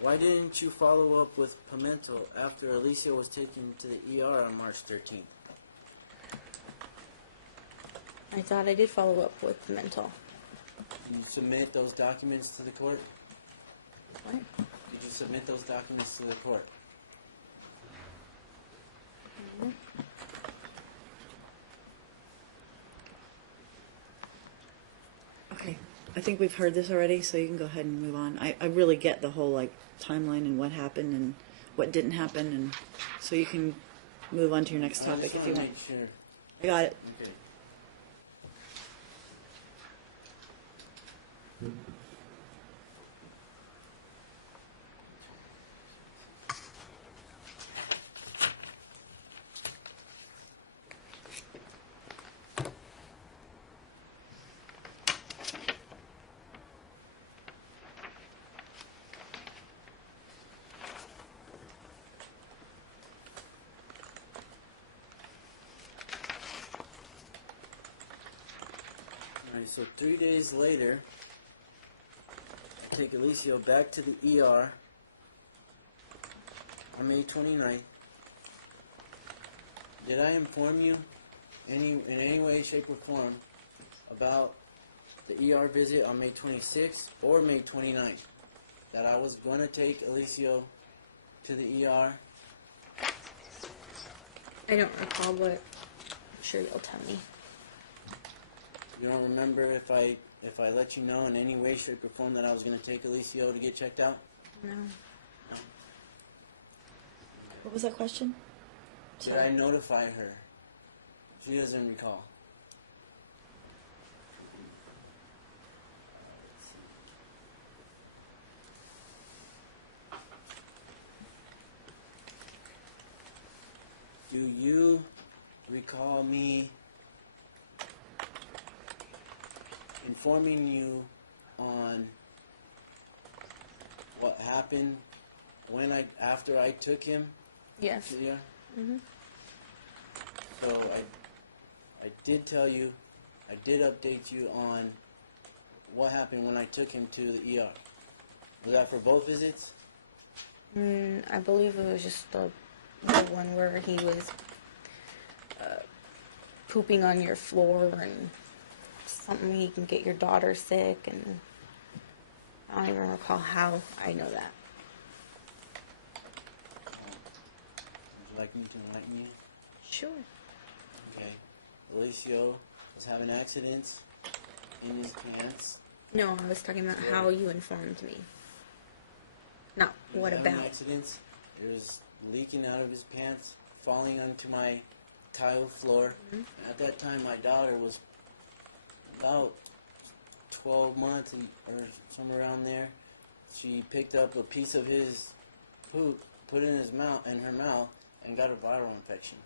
Why didn't you follow up with Pimentel after Alicia was taken to the ER on March 13th? I thought I did follow up with the mental. Did you submit those documents to the court? What? Did you submit those documents to the court? Okay, I think we've heard this already, so you can go ahead and move on. I really get the whole timeline and what happened and what didn't happen, and so you can move on to your next topic if you want. Make sure. I got it. Okay. Alright, so 3 days later, take Alicio back to the ER on May 29th. Did I inform you in any way, shape, or form about the ER visit on May 26th or May 29th? That I was going to take Alicio to the ER? I don't recall, but I'm sure you'll tell me. You don't remember if I let you know in any way, shape, or form that I was going to take Alicio to get checked out? No. What was that question? Did I notify her? She doesn't recall. Do you recall me informing you on what happened after I took him? Yes. Yeah. Mhm. So I did tell you, I did update you on what happened when I took him to the ER. Was that for both visits? I believe it was just the one where he was pooping on your floor and something he can get your daughter sick, and I don't even recall how I know that. Would you like me to enlighten you? Sure. Okay. Alicio was having accidents in his pants. No, I was talking about how you informed me. Not He was what having about. accidents. It was leaking out of his pants, falling onto my tile floor. Mhm. At that time, my daughter was about 12 months or somewhere around there. She picked up a piece of his poop, put it in her mouth, and got a viral infection.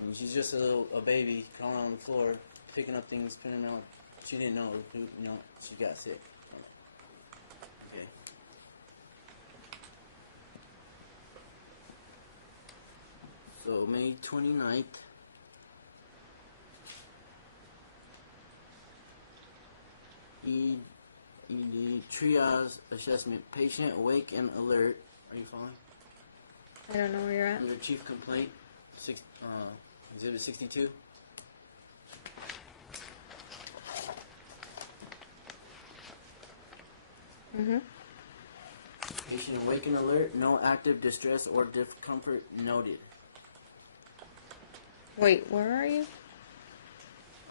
And she's just a baby crawling on the floor, picking up things, putting them out. She didn't know it was poop, she got sick. Okay. So May 29th. ED triage assessment. Patient awake and alert. Are you following? I don't know where you're at. Under chief complaint, exhibit 62. Mhm. Patient awake and alert. No active distress or discomfort noted. Wait, where are you?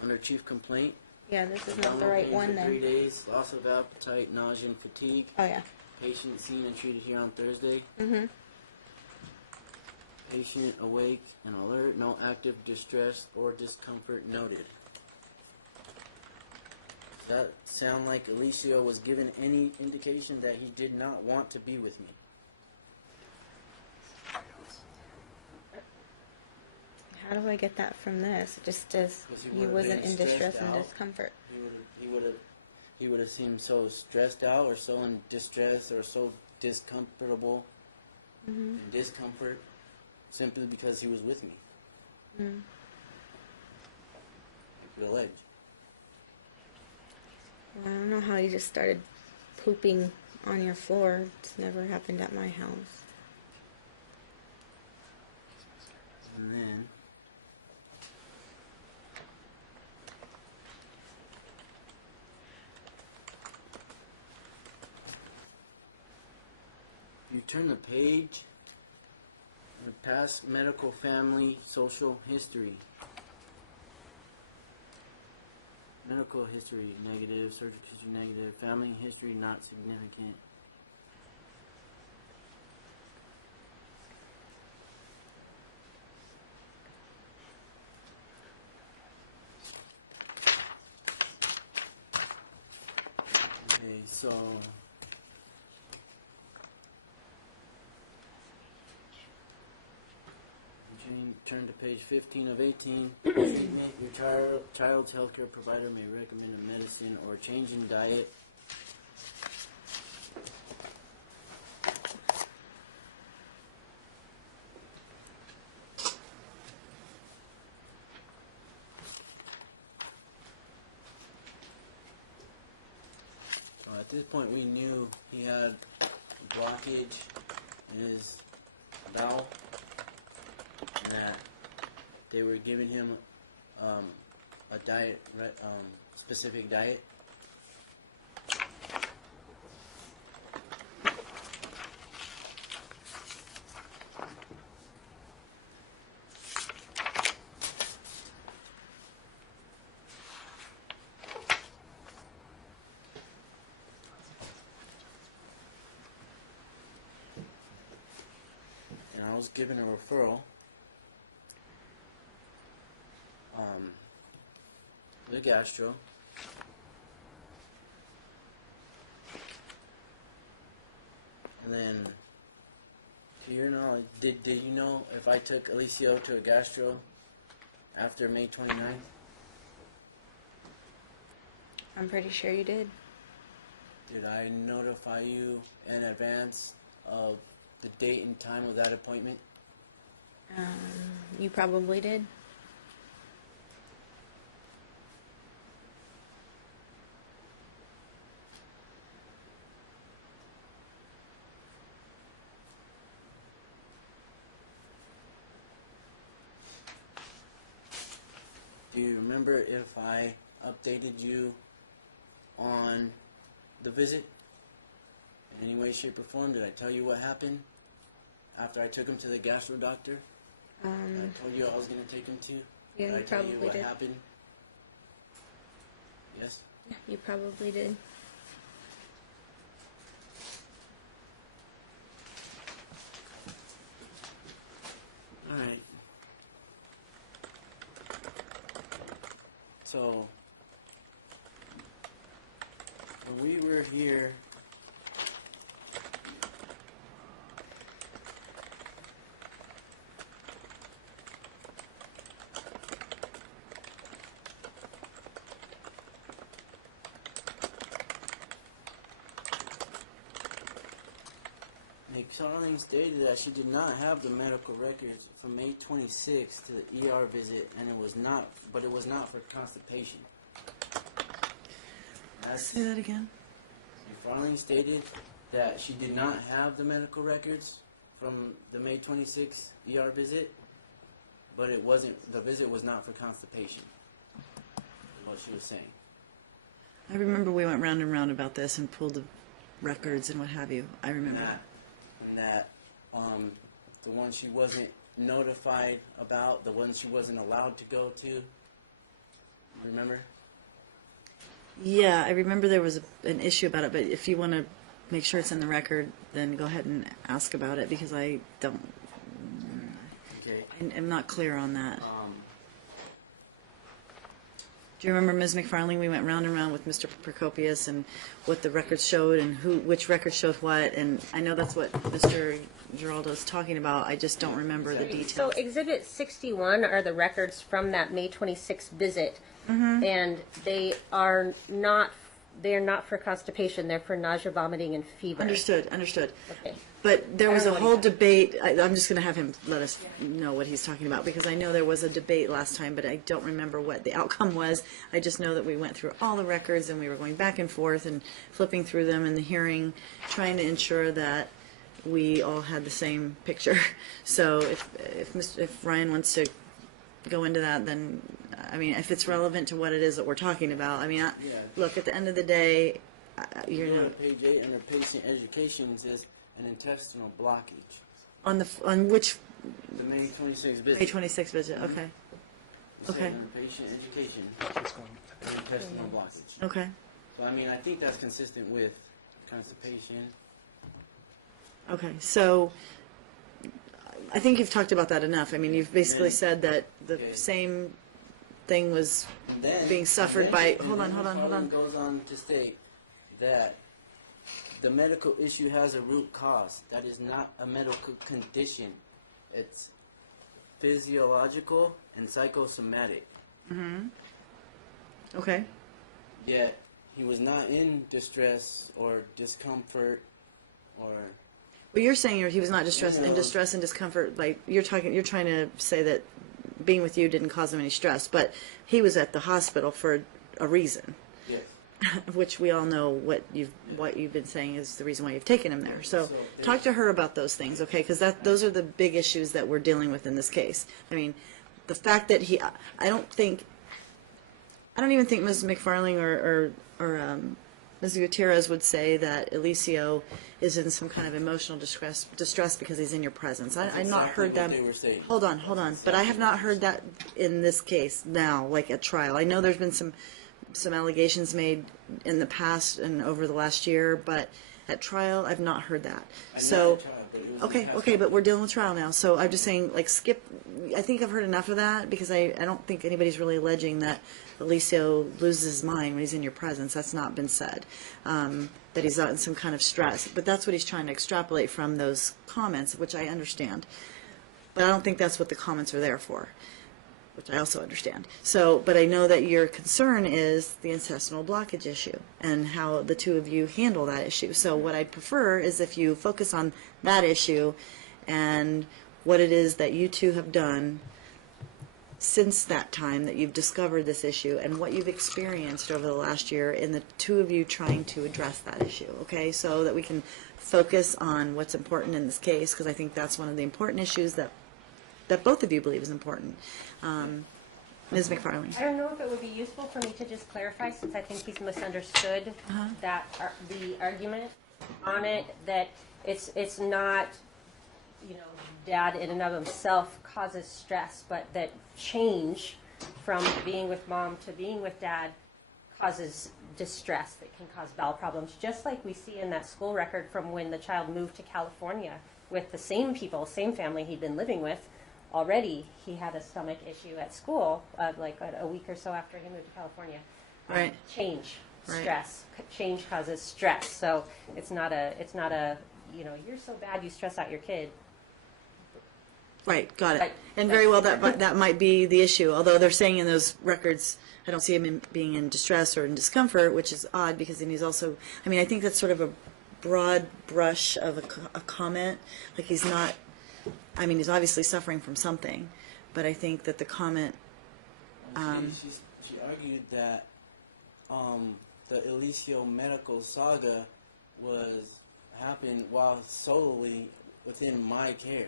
Under chief complaint. Yeah, this is not the abdominal right pain one for 3 then. days. Loss of appetite, nausea, and fatigue. Oh yeah. Patient seen and treated here on Thursday. Mhm. Patient awake and alert. No active distress or discomfort noted. Does that sound like Alicio was given any indication that he did not want to be with me? How do I get that from this? It just says 'Cause he he would've wasn't been in distress stressed and out. discomfort. He would have seemed so stressed out or so in distress or so discomfortable Mhm. in discomfort simply because he was with me. Mm. You could allege. Well, I don't know how you just started pooping on your floor. It's never happened at my house. And then you turn the page. Past medical, family, social history. Medical history negative, surgical history negative, family history not significant. Okay, so turn to page 15 of 18. Statement, your child's healthcare provider may recommend a medicine or change in diet. this point, we knew he had a blockage in his bowel, and that they were giving him a diet, specific diet. And I was given a referral with gastro. And then, to your knowledge, did you know if I took Alicio to a gastro after May 29th? I'm pretty sure you did. Did I notify you in advance of the date and time of that appointment? You probably did. Do you remember if I updated you on the visit in any way, shape, or form? Did I tell you what happened after I took him to the gastro doctor? I told you I was going to take him to. Yeah, Did I you tell you probably what did. happened? Yes? Yeah, you probably did. Alright. So, when we were here, McFarlane stated that she did not have the medical records from May 26th to the ER visit, and it was not for constipation. Say that again. McFarlane stated that she did not have the medical records from the May 26th ER visit, but the visit was not for constipation. What she was saying. I remember we went round and round about this and pulled the records and what have you. I remember that. And that the one she wasn't notified about, the one she wasn't allowed to go to. Remember? Yeah, I remember there was an issue about it, but if you want to make sure it's in the record, then go ahead and ask about it because I don't. Okay. I'm not clear on that. Do you remember, Ms. McFarling, we went round and round with Mr. Procopius and what the records showed and which records showed what, and I know that's what Mr. Giraldo is talking about. I just don't remember the So details. Exhibit 61 are the records from that May 26th visit, and they are not for constipation. They're for nausea, vomiting, and fever. Understood. Okay. But there was I a don't know whole what he debate. I'm just going to have him let us know what he's talking about because I know there was a debate last time, but I don't remember what the outcome was. I just know that we went through all the records and we were going back and forth and flipping through them in the hearing, trying to ensure that we all had the same picture. So if Ryan wants to go into that, then I mean, if it's relevant to what it is that we're talking about, I mean, look, at the end of the day, you're Go to not, page 8 under patient education. It says an intestinal blockage. on which The May 26th visit. May 26th visit. Okay. It says Okay. under patient education, an intestinal blockage. Okay. So I mean, I think that's consistent with constipation. Okay. So I think you've talked about that enough. I mean, you've basically Yeah. said that the Okay. same thing was And then, being suffered and by. then- Hold and on. then McFarland goes on to state that the medical issue has a root cause. That is not a medical condition. It's physiological and psychosomatic. Okay. Yet he was not in distress or discomfort or Well, you're saying he was not distressed in No. distress and discomfort. Like you're trying to say that being with you didn't cause him any stress, but he was at the hospital for a reason. yes. which we all know what you've been saying is the reason why you've taken him there. So talk to her about those things, okay? Because those are the big issues that we're dealing with in this case. I mean, the fact that I don't even think Ms. McFarling or Ms. Gutierrez would say that Alicio is in some kind of emotional distress because he's in your presence. I've not heard that. Hold on. But I have not heard that in this case now, like at trial. I know there's been some allegations made in the past and over the last year, but at trial, I've not heard that. So, okay, but we're dealing with trial now. So I'm just saying, like, skip. I think I've heard enough of that because I don't think anybody's really alleging that Alicio loses his mind when he's in your presence. That's not been said. That he's not in some kind of stress. But that's what he's trying to extrapolate from those comments, which I understand. But I don't think that's what the comments are there for, which I also understand. So, but I know that your concern is the intestinal blockage issue and how the two of you handle that issue. So what I'd prefer is if you focus on that issue and what it is that you two have done since that time that you've discovered this issue and what you've experienced over the last year in the two of you trying to address that issue, okay? So that we can focus on what's important in this case, because I think that's one of the important issues that both of you believe is important. Ms. McFarling. I don't know if it would be useful for me to just clarify, since I think he's misunderstood that the argument on it, that it's not, Dad in and of himself causes stress, but that change from being with Mom to being with Dad causes distress that can cause bowel problems, just like we see in that school record from when the child moved to California with the same people, same family he'd been living with. Already he had a stomach issue at school, like a week or so after he moved to California. Right. Change, Right. stress. Change causes stress. So it's not a, you're so bad you stress out your kid. Right, got it. Right. And very well, that might be the issue. Although they're saying in those records, I don't see him being in distress or in discomfort, which is odd because then he's also. I mean, I think that's sort of a broad brush of a comment. Like he's not. I mean, he's obviously suffering from something, but I think that the comment. She argued that the Alicio medical saga happened while solely within my care.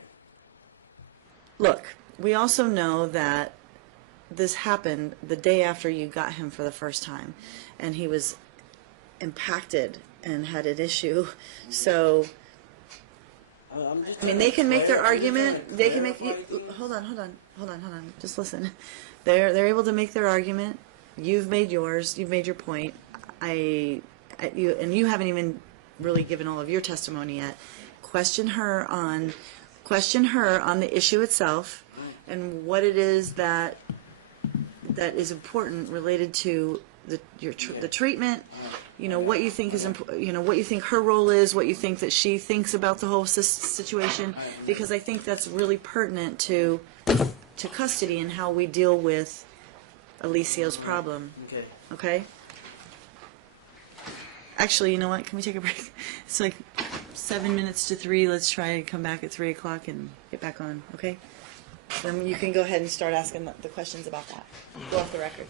Look, we also know that this happened the day after you got him for the first time, and he was impacted and had an issue. So, I mean, they can make their argument. They can make. Hold on. Just listen. They're able to make their argument. You've made yours. You've made your point. You haven't even really given all of your testimony yet. Question her on the issue itself and what it is that is important related to the treatment. What you think is what you think her role is, what you think that she thinks about the whole situation, because I think that's really pertinent to custody and how we deal with Alicio's problem. Okay? Actually, you know what? Can we take a break? It's like 7 minutes to 3. Let's try and come back at 3 o'clock and get back on, okay? Then you can go ahead and start asking the questions about that. Go off the record.